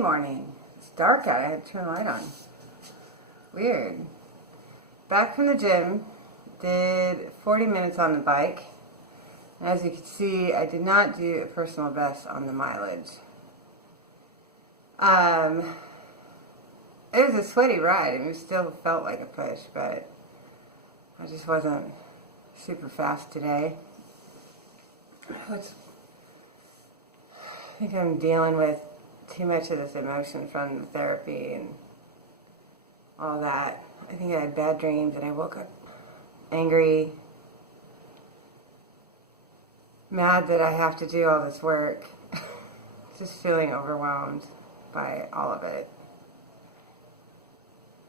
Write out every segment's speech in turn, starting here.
morning. It's dark out. I had to turn the light on. Weird. Back from the gym. Did 40 minutes on the bike. And as you can see, I did not do a personal best on the mileage. It was a sweaty ride. I mean, it still felt like a push, but I just wasn't super fast today. I think I'm dealing with too much of this emotion from the therapy and all that. I think I had bad dreams and I woke up angry, mad that I have to do all this work, just feeling overwhelmed by all of it,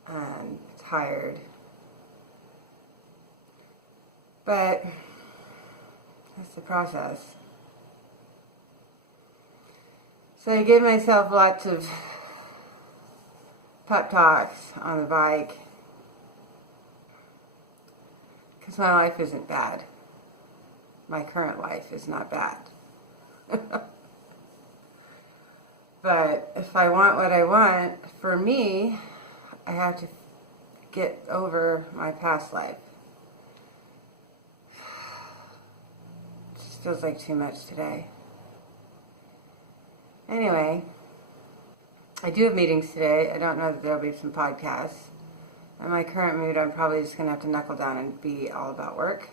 and tired. But that's the process. So I gave myself lots of pep talks on the bike because my life isn't bad. My current life is not bad. But if I want what I want, for me, I have to get over my past life. It just feels like too much today. Anyway, I do have meetings today. I don't know that there'll be some podcasts. In my current mood, I'm probably just going to have to knuckle down and be all about work,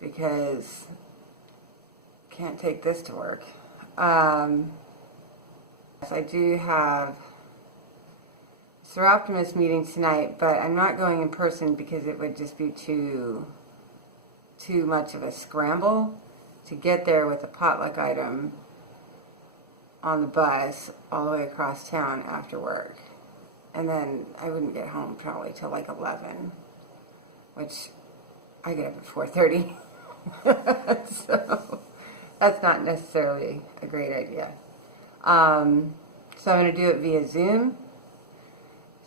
because I can't take this to work. I do have Sir Optimus meeting tonight, but I'm not going in person because it would just be too much of a scramble to get there with a potluck item on the bus all the way across town after work. And then I wouldn't get home probably till like 11, which I get up at 4:30. So that's not necessarily a great idea. So I'm going to do it via Zoom.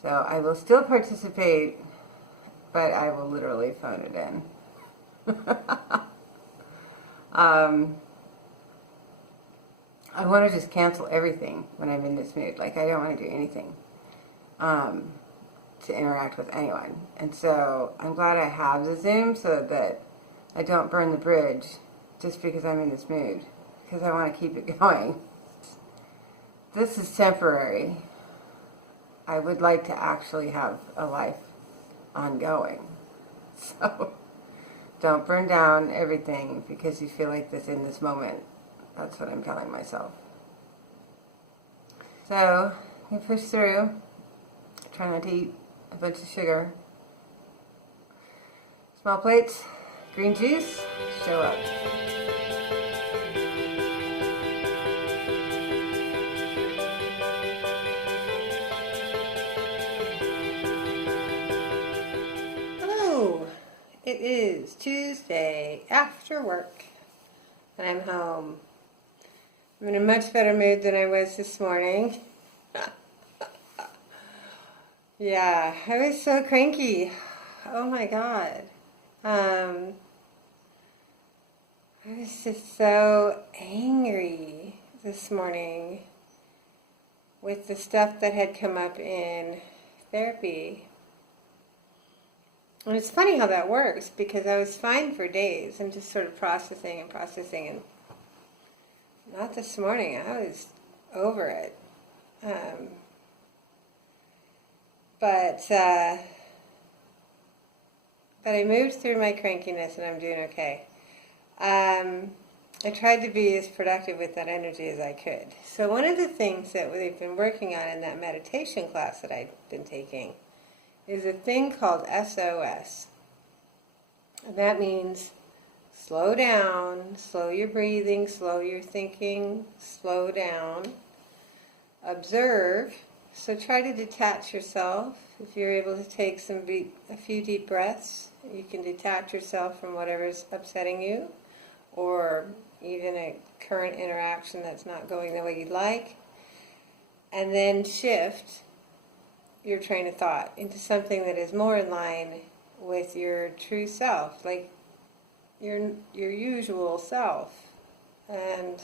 So I will still participate, but I will literally phone it in. I want to just cancel everything when I'm in this mood. Like, I don't want to do anything to interact with anyone. And so I'm glad I have the Zoom so that I don't burn the bridge just because I'm in this mood, because I want to keep it going. This is temporary. I would like to actually have a life ongoing. So don't burn down everything because you feel like this in this moment. That's what I'm telling myself. So you push through. Try not to eat a bunch of sugar. Small plates, green juice, show up. Hello, it is Tuesday after work, and I'm home. I'm in a much better mood than I was this morning. Yeah, I was so cranky. Oh my God. I was just so angry this morning with the stuff that had come up in therapy. And it's funny how that works, because I was fine for days. I'm just sort of processing, and not this morning. I was over it. But I moved through my crankiness, and I'm doing okay. I tried to be as productive with that energy as I could. So one of the things that we've been working on in that meditation class that I've been taking is a thing called SOS. And that means slow down, slow your breathing, slow your thinking, slow down, observe. So try to detach yourself. If you're able to take a few deep breaths, you can detach yourself from whatever's upsetting you, or even a current interaction that's not going the way you'd like. And then shift your train of thought into something that is more in line with your true self, like your usual self. And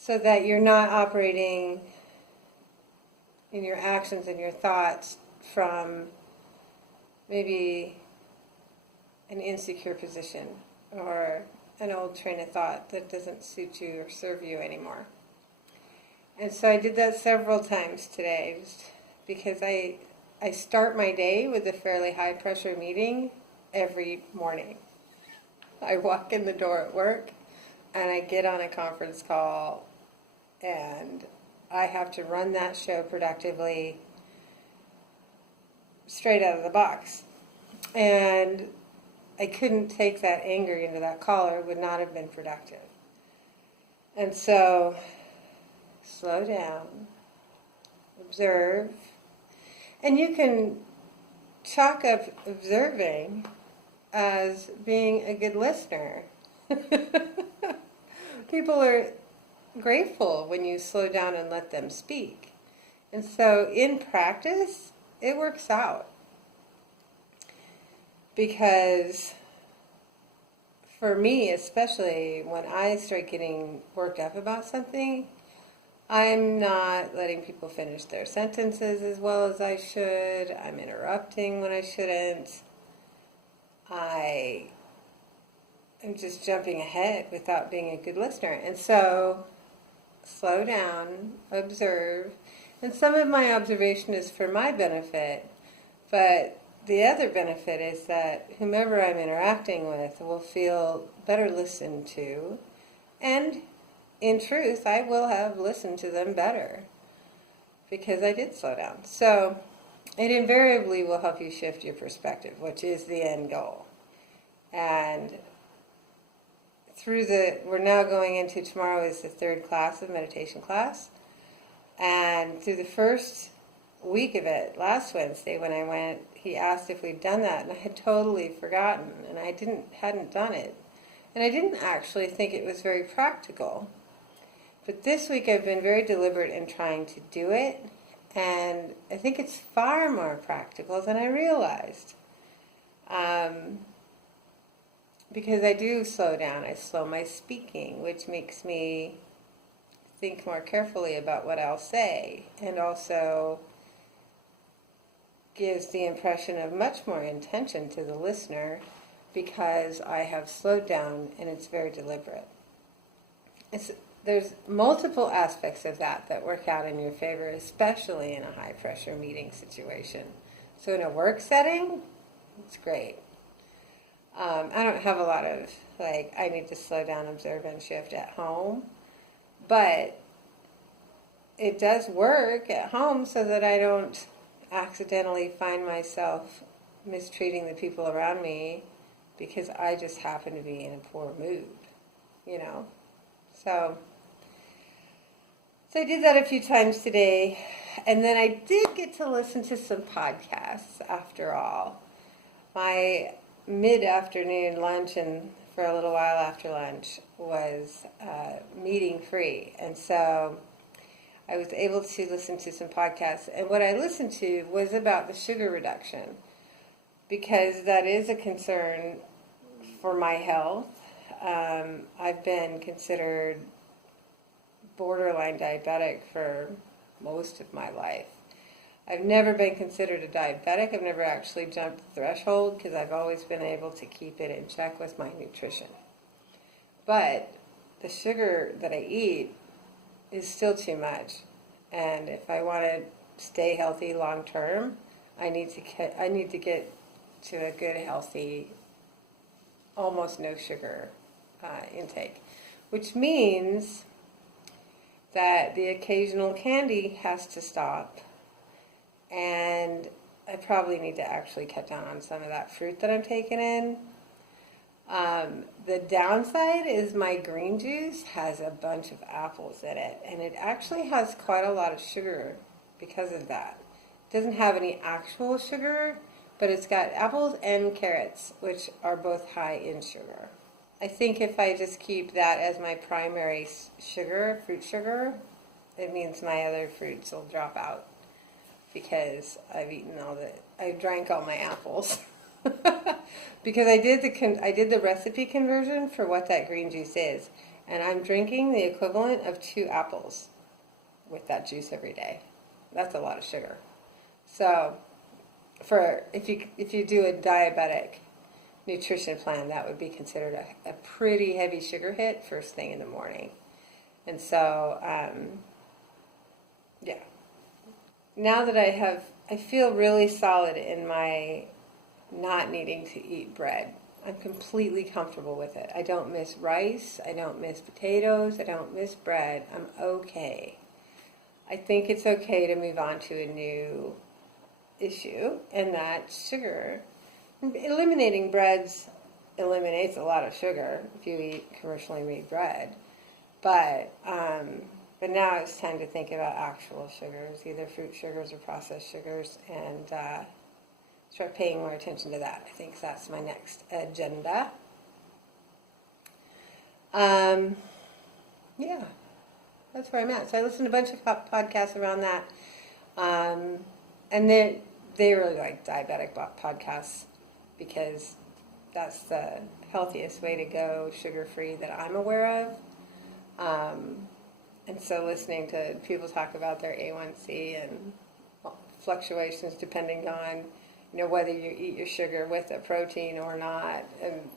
so that you're not operating in your actions and your thoughts from maybe an insecure position or an old train of thought that doesn't suit you or serve you anymore. And so I did that several times today, just because I start my day with a fairly high pressure meeting every morning. I walk in the door at work and I get on a conference call and I have to run that show productively straight out of the box. And I couldn't take that anger into that call or it would not have been productive. And so, slow down, observe, and you can chalk up observing as being a good listener. People are grateful when you slow down and let them speak. And so in practice, it works out. Because for me, especially when I start getting worked up about something, I'm not letting people finish their sentences as well as I should. I'm interrupting when I shouldn't. I am just jumping ahead without being a good listener. And so, slow down, observe. And some of my observation is for my benefit, but the other benefit is that whomever I'm interacting with will feel better listened to, and in truth, I will have listened to them better because I did slow down. So it invariably will help you shift your perspective, which is the end goal. And we're now going into, tomorrow is the third class of meditation class, and through the first week of it, last Wednesday when I went, he asked if we'd done that, and I had totally forgotten, and I hadn't done it. And I didn't actually think it was very practical. But this week I've been very deliberate in trying to do it, and I think it's far more practical than I realized. Because I do slow down. I slow my speaking, which makes me think more carefully about what I'll say, and also gives the impression of much more intention to the listener because I have slowed down and it's very deliberate. There's multiple aspects of that work out in your favor, especially in a high-pressure meeting situation. So in a work setting, it's great. I don't have a lot of, I need to slow down, observe, and shift at home, but it does work at home so that I don't accidentally find myself mistreating the people around me because I just happen to be in a poor mood, So I did that a few times today, and then I did get to listen to some podcasts after all. My mid-afternoon lunch and for a little while after lunch was meeting free, and so I was able to listen to some podcasts, and what I listened to was about the sugar reduction, because that is a concern for my health. I've been considered borderline diabetic for most of my life. I've never been considered a diabetic. I've never actually jumped the threshold because I've always been able to keep it in check with my nutrition. But the sugar that I eat is still too much, and if I want to stay healthy long term, I need to get to a good, healthy, almost no sugar intake, which means that the occasional candy has to stop, and I probably need to actually cut down on some of that fruit that I'm taking in. The downside is my green juice has a bunch of apples in it, and it actually has quite a lot of sugar because of that. It doesn't have any actual sugar, but it's got apples and carrots, which are both high in sugar. I think if I just keep that as my primary sugar, fruit sugar, it means my other fruits will drop out because I drank all my apples. Because I did the recipe conversion for what that green juice is, And I'm drinking the equivalent of 2 apples with that juice every day. That's a lot of sugar. So, if you do a diabetic nutrition plan, that would be considered a pretty heavy sugar hit first thing in the morning. And so, yeah. Now that I feel really solid in my not needing to eat bread. I'm completely comfortable with it. I don't miss rice. I don't miss potatoes. I don't miss bread. I'm okay. I think it's okay to move on to a new issue, and that's sugar. Eliminating breads eliminates a lot of sugar if you eat commercially made bread. But now it's time to think about actual sugars, either fruit sugars or processed sugars, and start paying more attention to that. I think that's my next agenda. Yeah, that's where I'm at. So I listened to a bunch of podcasts around that. And they really like diabetic podcasts because that's the healthiest way to go sugar-free that I'm aware of. And so listening to people talk about their A1C and fluctuations depending on, whether you eat your sugar with a protein or not, and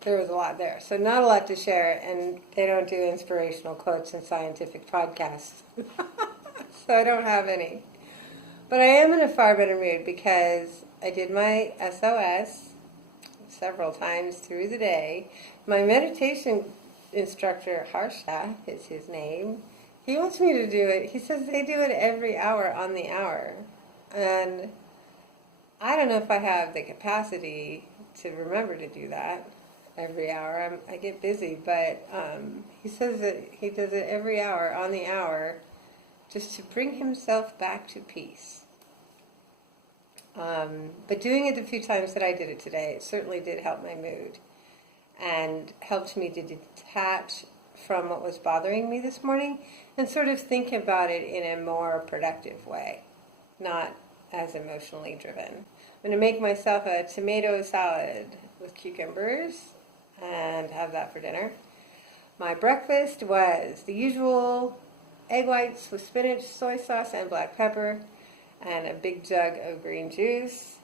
there was a lot there. So not a lot to share, and they don't do inspirational quotes and scientific podcasts. So I don't have any. But I am in a far better mood because I did my SOS several times through the day. My meditation instructor, Harsha is his name, he wants me to do it. He says they do it every hour on the hour. And I don't know if I have the capacity to remember to do that every hour. I get busy, but he says that he does it every hour on the hour just to bring himself back to peace. But doing it the few times that I did it today, it certainly did help my mood and helped me to detach from what was bothering me this morning and sort of think about it in a more productive way, not as emotionally driven. I'm going to make myself a tomato salad with cucumbers and have that for dinner. My breakfast was the usual egg whites with spinach, soy sauce, and black pepper, and a big jug of green juice.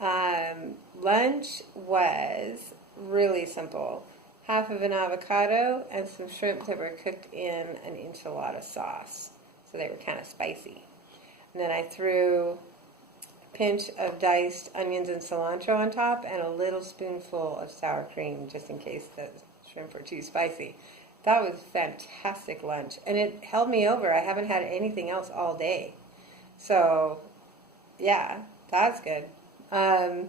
Lunch was really simple. Half of an avocado and some shrimp that were cooked in an enchilada sauce. So they were kind of spicy. And then I threw a pinch of diced onions and cilantro on top and a little spoonful of sour cream just in case the shrimp were too spicy. That was fantastic lunch. And it held me over. I haven't had anything else all day. So, yeah, that's good. I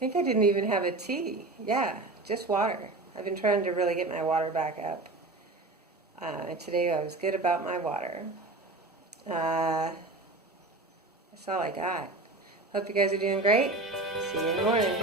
think I didn't even have a tea. Yeah, just water. I've been trying to really get my water back up. And today I was good about my water. That's all I got. Hope you guys are doing great. See you in the morning.